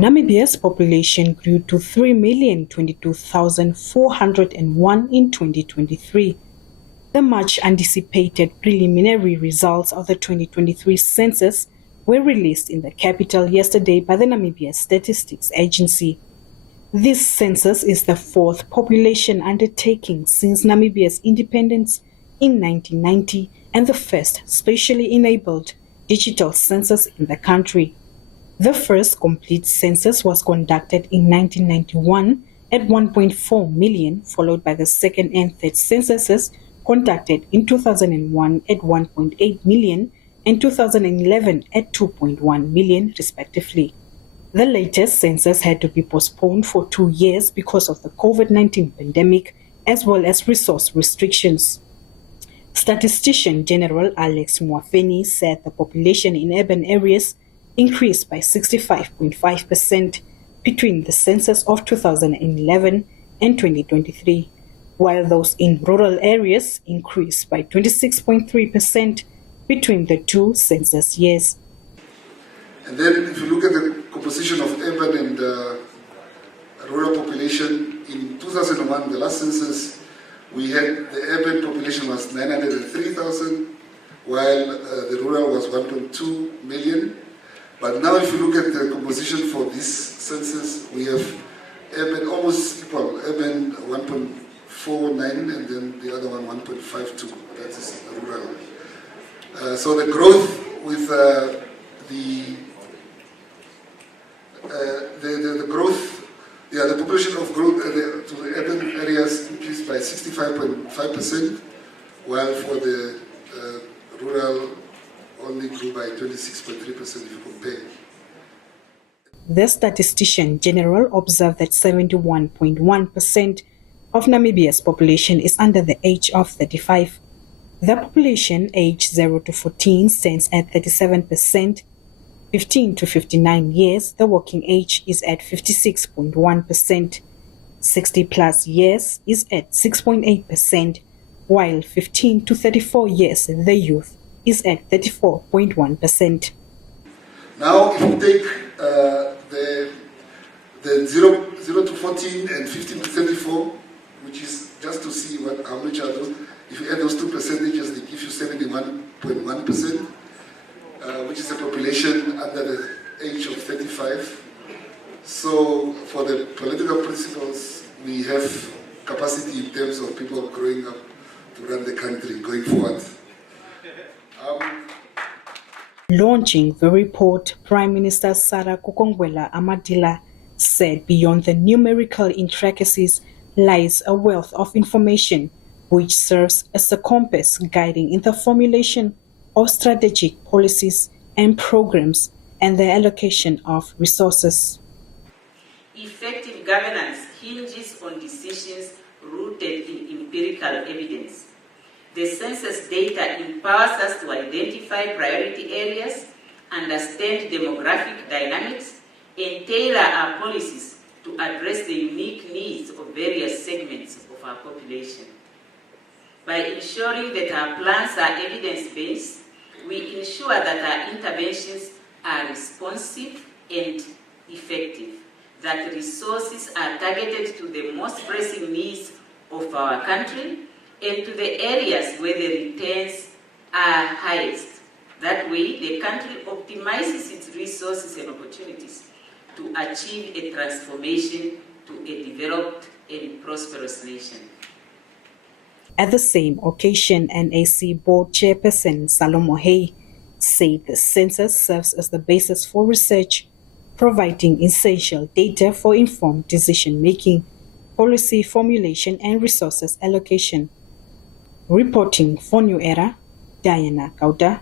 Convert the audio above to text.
Namibia's population grew to 3,022,401 in 2023. The much-anticipated preliminary results of the 2023 census were released in the capital yesterday by the Namibia Statistics Agency. This census is the fourth population undertaking since Namibia's independence in 1990 and the first spatially enabled digital census in the country. The first complete census was conducted in 1991 at 1.4 million, followed by the second and third censuses conducted in 2001 at 1.8 million and 2011 at 2.1 million, respectively. The latest census had to be postponed for 2 years because of the COVID-19 pandemic, as well as resource restrictions. Statistician General Alex Mwafeni said the population in urban areas increased by 65.5% between the census of 2011 and 2023, while those in rural areas increased by 26.3% between the two census years. And then if you look at the composition of urban and rural population, in 2001, the last census, we had the urban population was 903,000, while the rural was 1.2 million. But now if you look at the composition for this census, we have urban almost equal, urban 1.49 and then the other one 1.52, that is rural. So the growth with the population of growth to the urban areas increased by 65.5%, while for the rural only grew by 26.3% if you compare. The statistician general observed that 71.1% of Namibia's population is under the age of 35. The population aged 0 to 14 stands at 37%. 15 to 59 years, the working age is at 56.1%. 60 plus years is at 6.8%, while 15 to 34 years, the youth, is at 34.1%. Now, if you take the 0 to 14 and 15 to 34, which is just to see how much are those, if you add those two percentages, they give you 71.1%, which is a population under the age of 35. So, for the political principles, we have capacity in terms of people growing up to run the country going forward. Launching the report, Prime Minister Sarah Kukongwela-Amadila said beyond the numerical intricacies lies a wealth of information which serves as a compass guiding in the formulation of strategic policies and programs and the allocation of resources. Effective governance hinges on decisions rooted in empirical evidence. The census data empowers us to identify priority areas, understand demographic dynamics, and tailor our policies to address the unique needs of various segments of our population. By ensuring that our plans are evidence-based, we ensure that our interventions are responsive and effective, that resources are targeted to the most pressing needs of our country, and to the areas where the returns are highest. That way, the country optimizes its resources and opportunities to achieve a transformation to a developed and prosperous nation. At the same occasion, NAC Board Chairperson Salomo Hay said the census serves as the basis for research, providing essential data for informed decision-making, policy formulation, and resources allocation. Reporting for New Era, Diana Kauta.